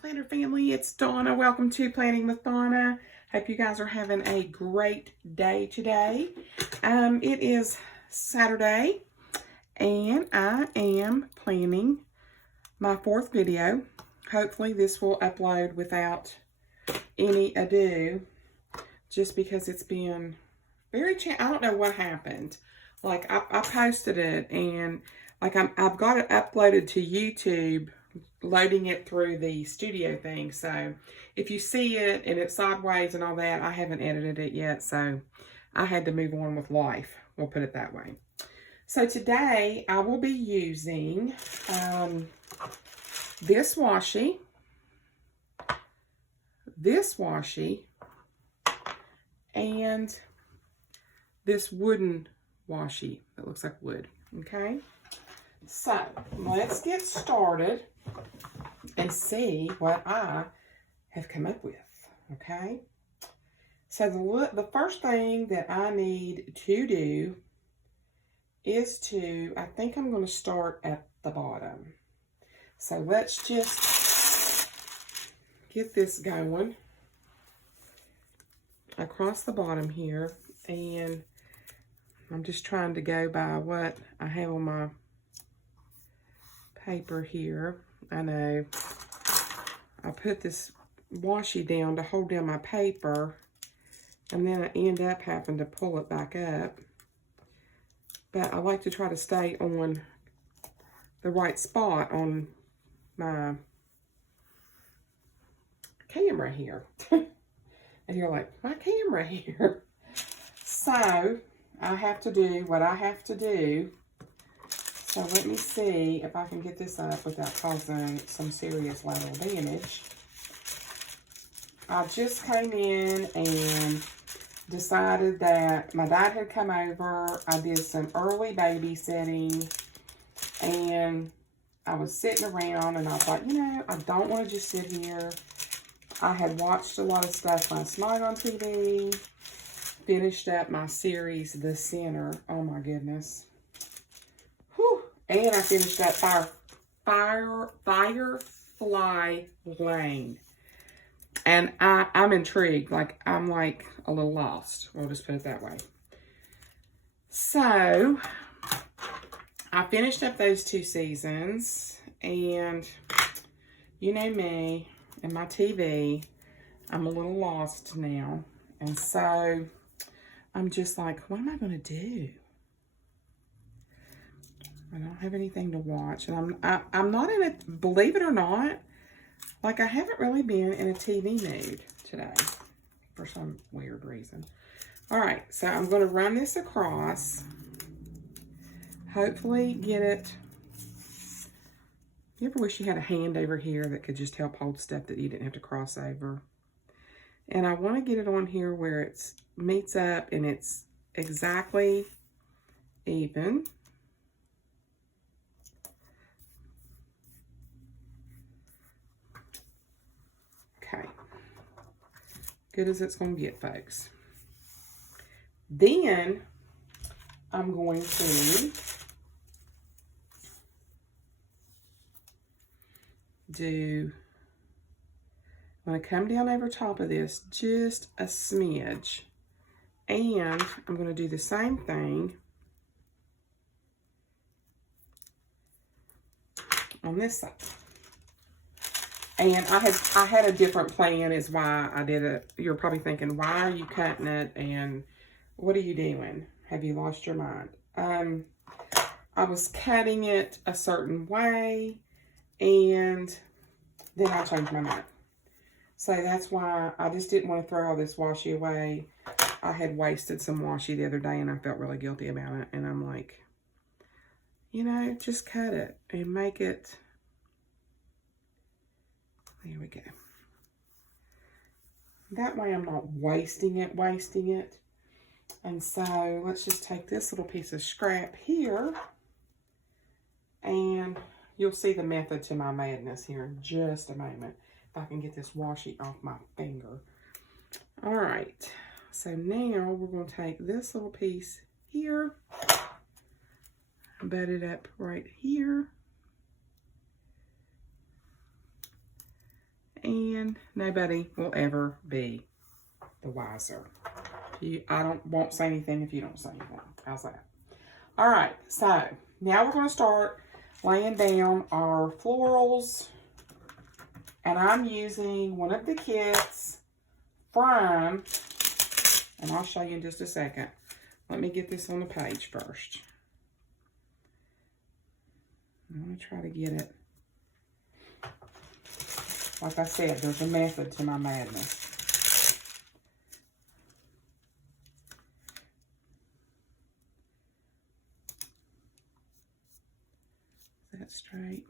Planner family, it's Donna. Welcome to Planning with Donna. Hope you guys are having a great day today. It is Saturday and I am planning my fourth video. Hopefully this will upload without any ado, just because it's been very I don't know what happened. Like I posted it and like I've got it uploaded to YouTube, loading it through the studio thing. So if you see it and it's sideways and all that, I haven't edited it yet. So I had to move on with life. We'll put it that way. So today I will be using this washi, and this wooden washi that looks like wood. Okay. So let's get started and see what I have come up with, okay? So the first thing that I need to do is I think I'm going to start at the bottom. So let's just get this going across the bottom here, and I'm just trying to go by what I have on my paper here. I know I put this washi down to hold down my paper, and then I end up having to pull it back up. But I like to try to stay on the right spot on my camera here. And you're like, my camera here. So I have to do what I have to do. So let me see if I can get this up without causing some serious lateral damage. I just came in and decided that my dad had come over. I did some early babysitting, and I was sitting around and I thought, you know, I don't want to just sit here. I had watched a lot of stuff last night on TV, finished up my series, The Sinner. Oh my goodness. And I finished that Firefly Lane. And I'm intrigued. Like, I'm like a little lost. We'll just put it that way. So, I finished up those 2 seasons. And you know me and my TV. I'm a little lost now. And so, I'm just like, what am I going to do? I don't have anything to watch, and I'm not in a, believe it or not, like I haven't really been in a TV mood today for some weird reason. All right, so I'm going to run this across, hopefully get it. You ever wish you had a hand over here that could just help hold stuff that you didn't have to cross over? And I want to get it on here where it meets up and it's exactly even. Okay, good as it's going to get, folks. Then I'm going to I'm going to come down over top of this just a smidge, and I'm going to do the same thing on this side. And I had a different plan is why I did it. You're probably thinking, why are you cutting it? And what are you doing? Have you lost your mind? I was cutting it a certain way, and then I changed my mind. So that's why I just didn't want to throw all this washi away. I had wasted some washi the other day, and I felt really guilty about it. And I'm like, you know, just cut it and make it. There we go. That way I'm not wasting it. And so let's just take this little piece of scrap here, and you'll see the method to my madness here in just a moment. If I can get this washi off my finger. All right. So now we're going to take this little piece here, butt it up right here. and nobody will ever be the wiser. I won't say anything if you don't say anything. How's that? All right, so now we're going to start laying down our florals, and I'm using one of the kits from, and I'll show you in just a second. Let me get this on the page first. I'm going to try to get it. Like I said, there's a method to my madness. Is that straight?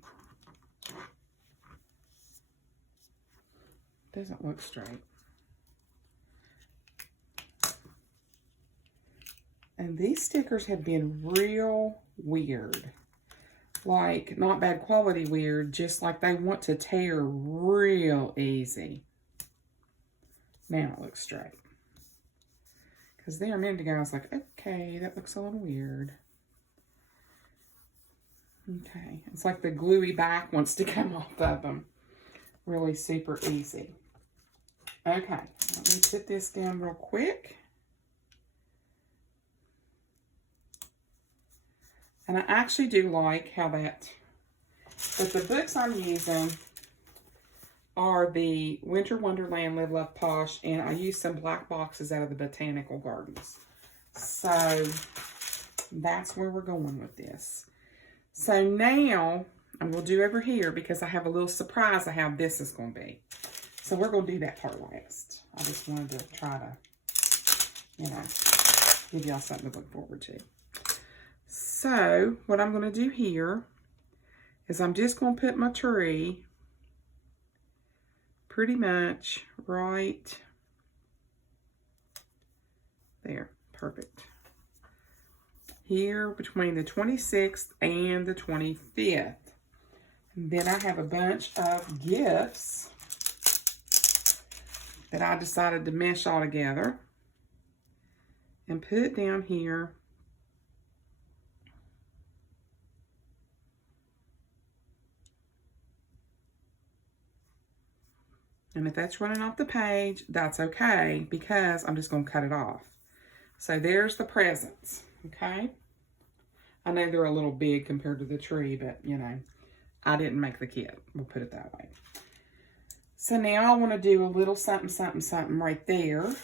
Doesn't look straight. And these stickers have been real weird. Like, not bad quality weird, just like they want to tear real easy. Now it looks straight. Because there a minute ago I was like, okay, that looks a little weird. Okay, it's like the gluey back wants to come off of them. Really super easy. Okay, let me put this down real quick. And I actually do like how but the books I'm using are the Winter Wonderland Live Love Posh, and I use some black boxes out of the Botanical Gardens. So that's where we're going with this. So now I'm going to do over here because I have a little surprise of how this is going to be. So we're going to do that part last. I just wanted to try to, you know, give y'all something to look forward to. So what I'm going to do here is I'm just going to put my tree pretty much right there. Perfect. Here between the 26th and the 25th. And then I have a bunch of gifts that I decided to mesh all together and put down here. And if that's running off the page, that's okay, because I'm just going to cut it off. So there's the presents, okay? I know they're a little big compared to the tree, but, you know, I didn't make the kit. We'll put it that way. So now I want to do a little something, something, something right there.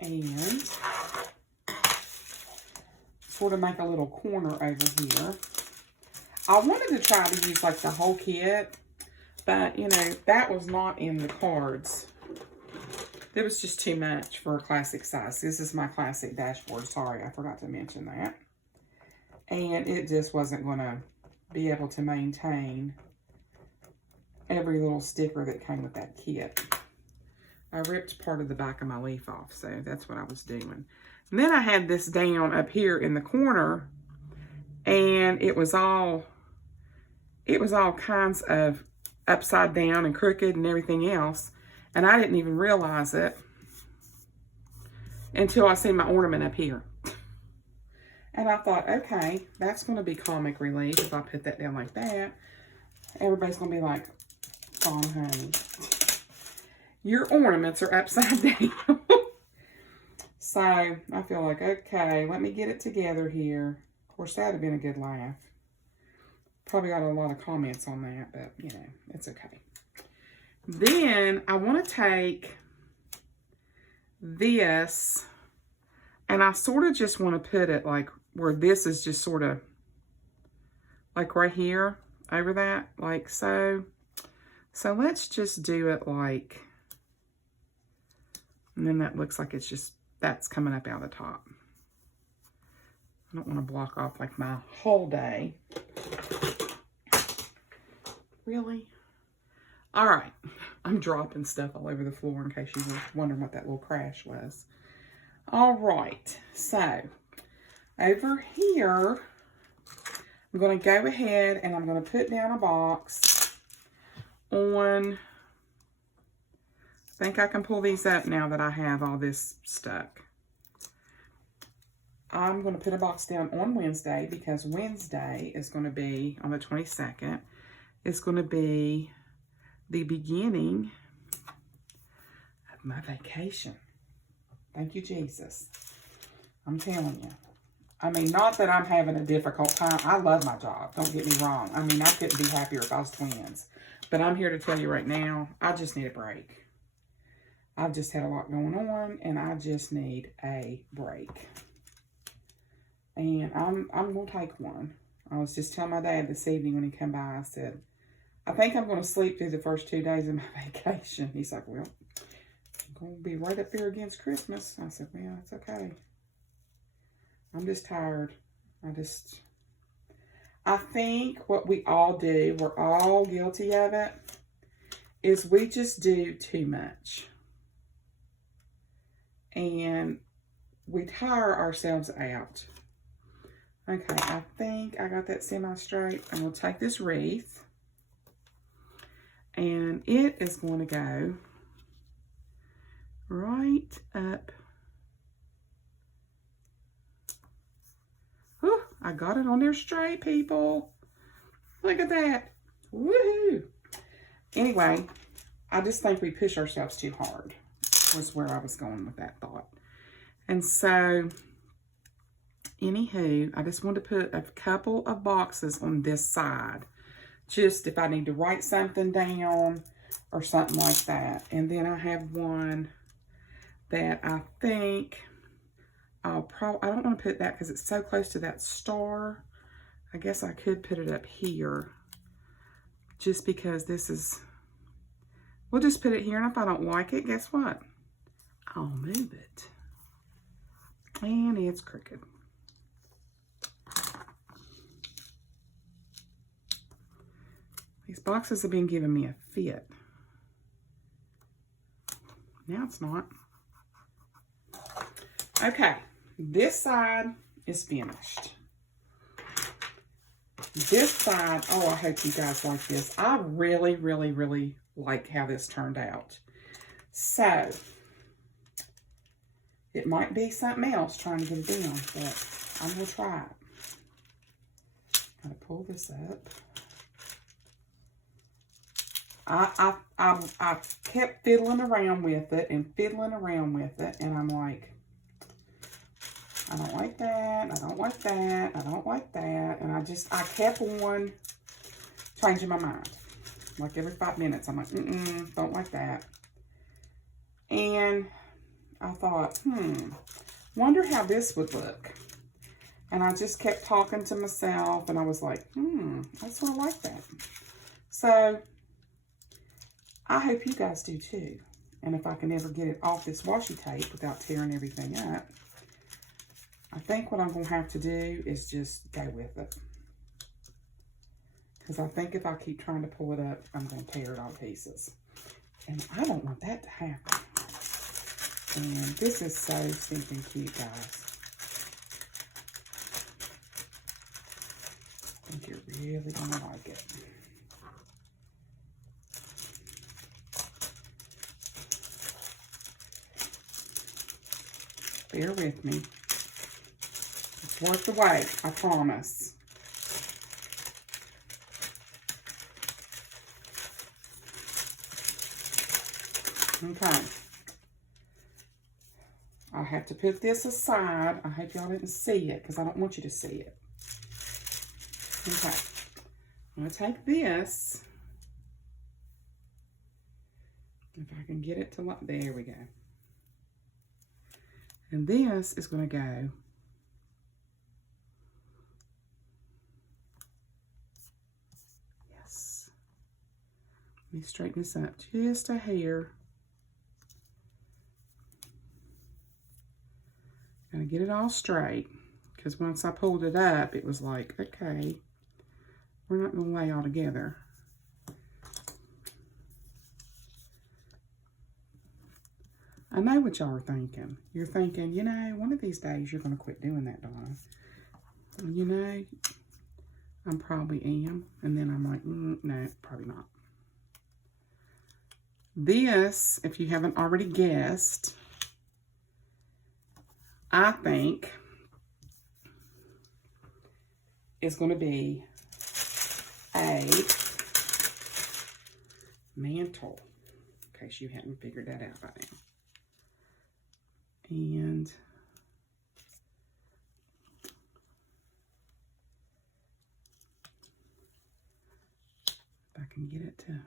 And sort of make a little corner over here. I wanted to try to use, like, the whole kit. But, you know, that was not in the cards. It was just too much for a classic size. This is my classic dashboard. Sorry, I forgot to mention that. And it just wasn't going to be able to maintain every little sticker that came with that kit. I ripped part of the back of my leaf off, so that's what I was doing. And then I had this down up here in the corner, and it was all kinds of upside down and crooked and everything else, and I didn't even realize it until I see my ornament up here. And I thought, okay, that's going to be comic relief if I put that down like that. Everybody's going to be like, "Oh, honey, your ornaments are upside down." So I feel like, okay, let me get it together here. Of course, that would have been a good laugh. Probably got a lot of comments on that, but, you know, it's okay. Then I want to take this, and I sort of just want to put it like where this is just sort of like right here over that, like so. So let's just do it like, and then that looks like it's just, that's coming up out of the top. I don't want to block off like my whole day. Really? All right. I'm dropping stuff all over the floor in case you were wondering what that little crash was. All right. So, over here, I'm going to go ahead and I'm going to put down a box on, I think I can pull these up now that I have all this stuck. I'm going to put a box down on Wednesday because Wednesday is going to be on the 22nd. It's going to be the beginning of my vacation. Thank you, Jesus. I'm telling you. I mean, not that I'm having a difficult time. I love my job. Don't get me wrong. I mean, I couldn't be happier if I was twins. But I'm here to tell you right now, I just need a break. I've just had a lot going on, and I just need a break. And I'm going to take one. I was just telling my dad this evening when he came by, I said, I think I'm going to sleep through the first 2 days of my vacation. He's like, well, I'm going to be right up there against Christmas. I said, well, it's okay. I'm just tired. I think what we all do, we're all guilty of it, is we just do too much. And we tire ourselves out. Okay, I think I got that semi-straight. I'm going to take this wreath. And it is going to go right up. Whew, I got it on there straight, people. Look at that. Woohoo. Anyway, I just think we push ourselves too hard. Was where I was going with that thought. And so, anywho, I just want to put a couple of boxes on this side. Just if I need to write something down or something like that. And then I have one that I think I don't want to put that because it's so close to that star. I guess I could put it up here. Just because this is, we'll just put it here. And if I don't like it, guess what? I'll move it. And it's crooked. These boxes have been giving me a fit. Now it's not. Okay, this side is finished. This side, oh, I hope you guys like this. I really, really, really like how this turned out. So, it might be something else trying to get it down, but I'm going to try it. Gotta pull this up. I kept fiddling around with it, and I'm like, I don't like that, I don't like that, I don't like that, and I kept on changing my mind. Like every 5 minutes, I'm like, don't like that. And I thought, wonder how this would look. And I just kept talking to myself, and I was like, I sort of like that. So, I hope you guys do too. And if I can ever get it off this washi tape without tearing everything up, I think what I'm going to have to do is just go with it. Because I think if I keep trying to pull it up, I'm going to tear it all to pieces. And I don't want that to happen. And this is so stinking cute, guys. I think you're really going to like it. Bear with me. It's worth the wait, I promise. Okay. I'll have to put this aside. I hope y'all didn't see it because I don't want you to see it. Okay. I'm going to take this. If I can get it to like, there we go. And this is going to go yes. Let me straighten this up just a hair. Gotta get it all straight because once I pulled it up, it was like, okay, we're not going to lay all together. I know what y'all are thinking. You're thinking, you know, one of these days you're going to quit doing that, Donna. You know, I probably am. And then I'm like, no, probably not. This, if you haven't already guessed, I think is going to be a mantle, in case you hadn't figured that out by now. And if I can get it to,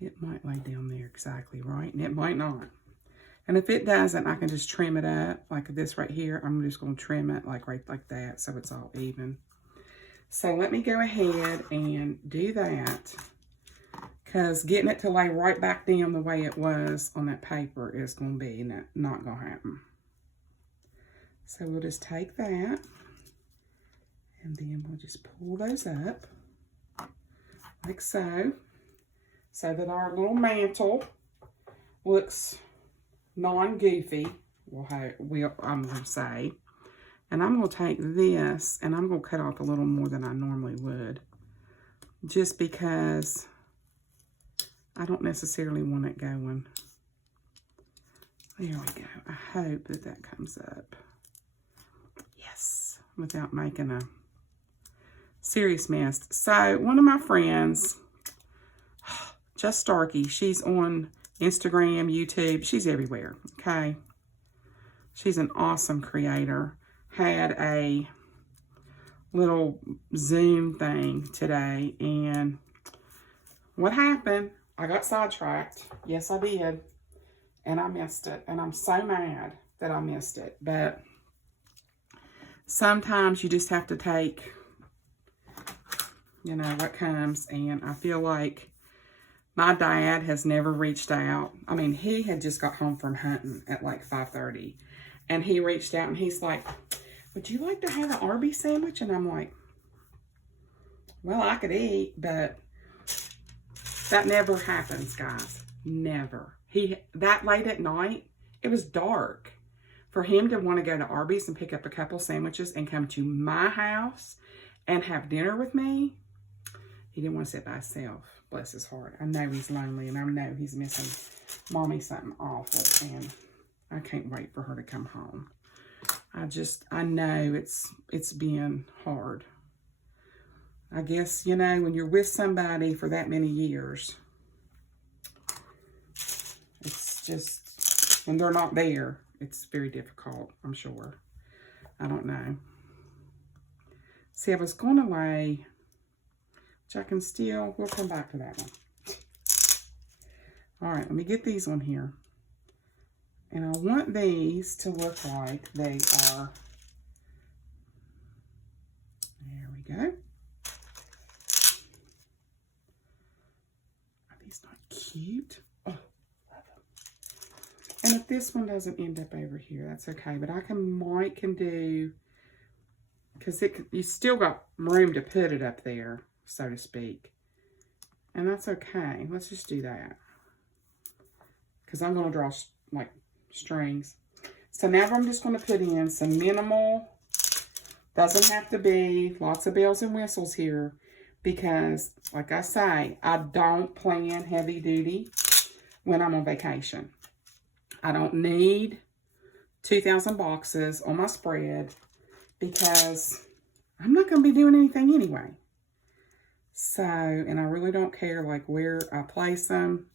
it might lay down there exactly right, and it might not. And if it doesn't, I can just trim it up like this right here. I'm just going to trim it like right like that so it's all even. So let me go ahead and do that, because getting it to lay right back down the way it was on that paper is going to be not going to happen. So we'll just take that, and then we'll just pull those up like so, so that our little mantle looks non-goofy, I'm going to say. And I'm going to take this, and I'm going to cut off a little more than I normally would, just because I don't necessarily want it going. There we go. I hope that that comes up. Yes, without making a serious mess. So one of my friends, Just Starkey, she's on Instagram, YouTube, she's everywhere, okay? She's an awesome creator. Had a little Zoom thing today, and what happened, I got sidetracked. Yes, I did. And I missed it. And I'm so mad that I missed it. But sometimes you just have to take, you know, what comes. And I feel like my dad has never reached out. I mean, he had just got home from hunting at like 5:30. And he reached out and he's like, would you like to have an Arby's sandwich? And I'm like, well, I could eat, but that never happens, guys. Never. That late at night, it was dark. For him to want to go to Arby's and pick up a couple sandwiches and come to my house and have dinner with me, he didn't want to sit by himself. Bless his heart. I know he's lonely, and I know he's missing mommy something awful, and I can't wait for her to come home. I know it's been hard. I guess, you know, when you're with somebody for that many years, it's just, when they're not there, it's very difficult, I'm sure. I don't know. See, I was going to lay, which I can still, we'll come back to that one. All right, let me get these on here. And I want these to look like they are, there we go. Are these not cute? Oh, love them. And if this one doesn't end up over here, that's okay. But I might can do, because you still got room to put it up there, so to speak. And that's okay. Let's just do that. Because I'm going to draw like strings. So now I'm just going to put in some minimal, doesn't have to be lots of bells and whistles here, because like I say, I don't plan heavy duty when I'm on vacation. I don't need 2,000 boxes on my spread, because I'm not going to be doing anything anyway. So, and I really don't care like where I place them.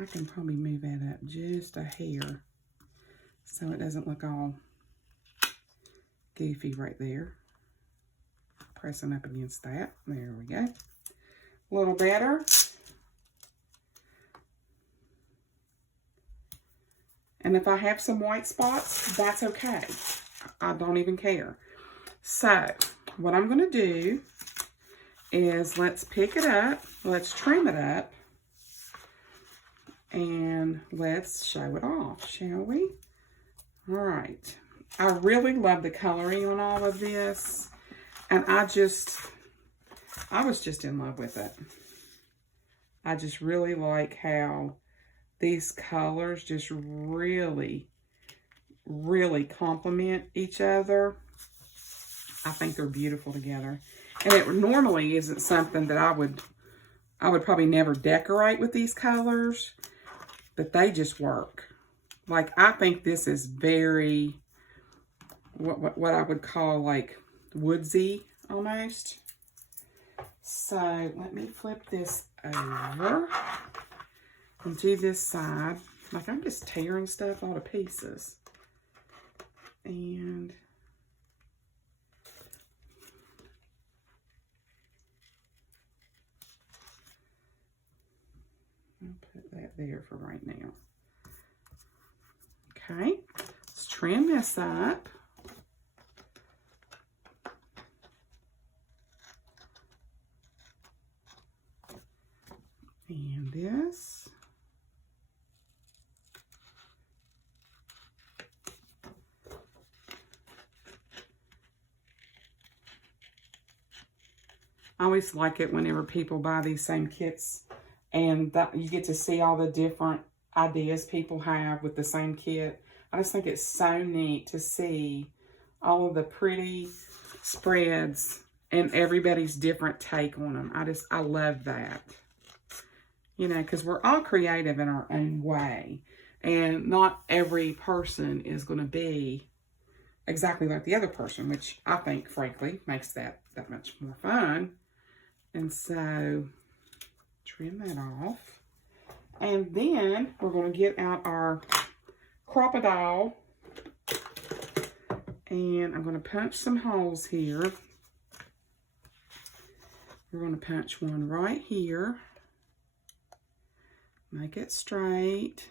I can probably move that up just a hair so it doesn't look all goofy right there. Pressing up against that. There we go. A little better. And if I have some white spots, that's okay. I don't even care. So, what I'm going to do is let's pick it up. Let's trim it up. And let's show it off, shall we? All right. I really love the coloring on all of this. And I was just in love with it. I just really like how these colors just really, really complement each other. I think they're beautiful together. And it normally isn't something that I would probably never decorate with these colors. But they just work. Like, I think this is very what I would call like woodsy almost. So let me flip this over and do this side. Like I'm just tearing stuff all to pieces. And I'll put that there for right now. Okay, let's trim this up. And this. I always like it whenever people buy these same kits and you get to see all the different ideas people have with the same kit. I just think it's so neat to see all of the pretty spreads and everybody's different take on them. I love that. You know, because we're all creative in our own way. And not every person is going to be exactly like the other person, which I think, frankly, makes that much more fun. And so, trim that off. And then, we're going to get out our crocodile. And I'm going to punch some holes here. We're going to punch one right here. Make it straight.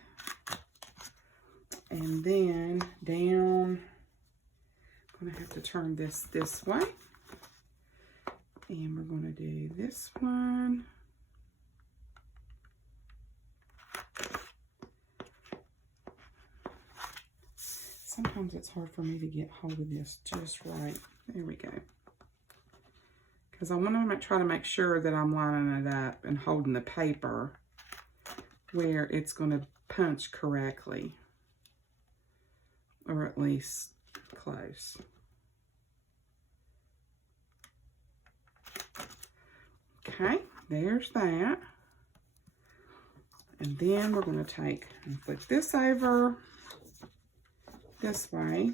And then, down. I'm going to have to turn this way. And we're going to do this one. Sometimes it's hard for me to get hold of this just right. There we go. Because I want to try to make sure that I'm lining it up and holding the paper where it's going to punch correctly. Or at least close. Okay, there's that. And then we're going to take and flip this over this way.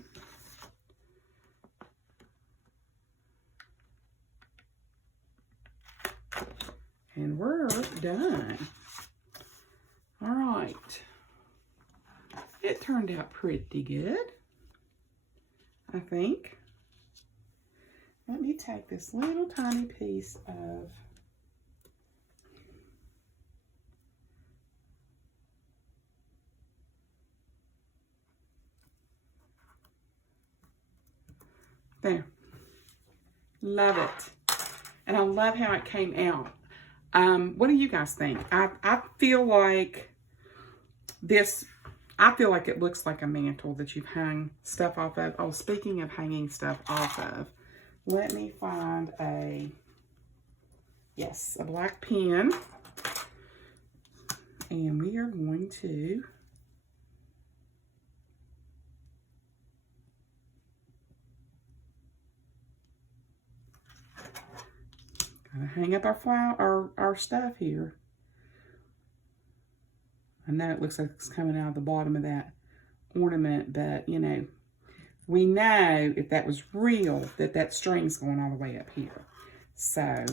And we're done. All right. It turned out pretty good, I think. Let me take this little tiny piece of there. Love it. And I love how it came out. What do you guys think? I feel like this, I feel like it looks like a mantle that you've hung stuff off of. Oh, speaking of hanging stuff off of, let me find a black pen. And we are going to hang up our stuff here. I know it looks like it's coming out of the bottom of that ornament, but you know, we know if that was real, that string's going all the way up here. So,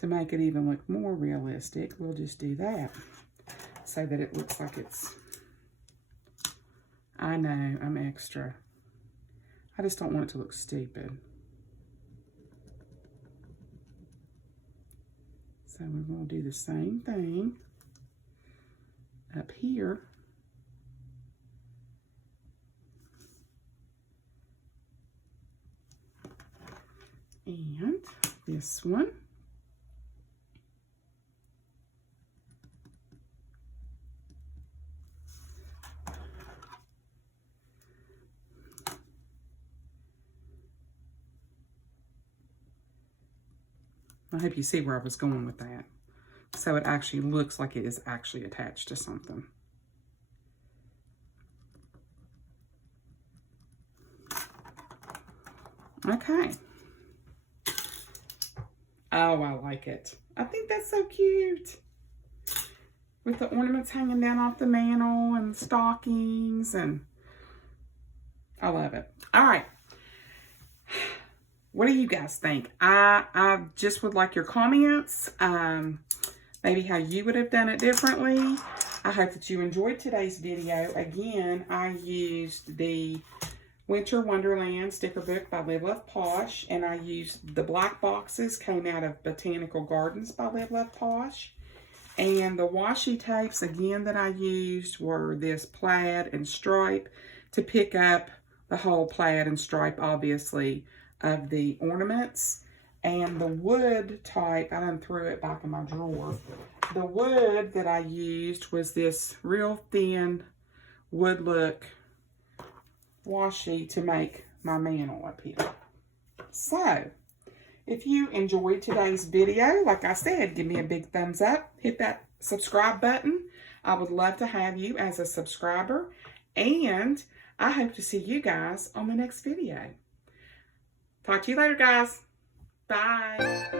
to make it even look more realistic, we'll just do that so that it looks like it's, I know, I'm extra. I just don't want it to look stupid. So we're going to do the same thing up here. And this one. I hope you see where I was going with that. So it actually looks like it is actually attached to something. Okay. Oh, I like it. I think that's so cute. With the ornaments hanging down off the mantle and stockings, and I love it. All right. What do you guys think? I just would like your comments. Maybe how you would have done it differently. I hope that you enjoyed today's video. Again, I used the Winter Wonderland sticker book by Live Love Posh, and I used the black boxes, came out of Botanical Gardens by Live Love Posh. And the washi tapes, again, that I used were this plaid and stripe to pick up the whole plaid and stripe, obviously, of the ornaments. And the wood type, I done threw it back in my drawer. The wood that I used was this real thin wood look washi to make my mantle up here. So, if you enjoyed today's video, like I said, give me a big thumbs up. Hit that subscribe button. I would love to have you as a subscriber. And I hope to see you guys on the next video. Talk to you later, guys. Bye.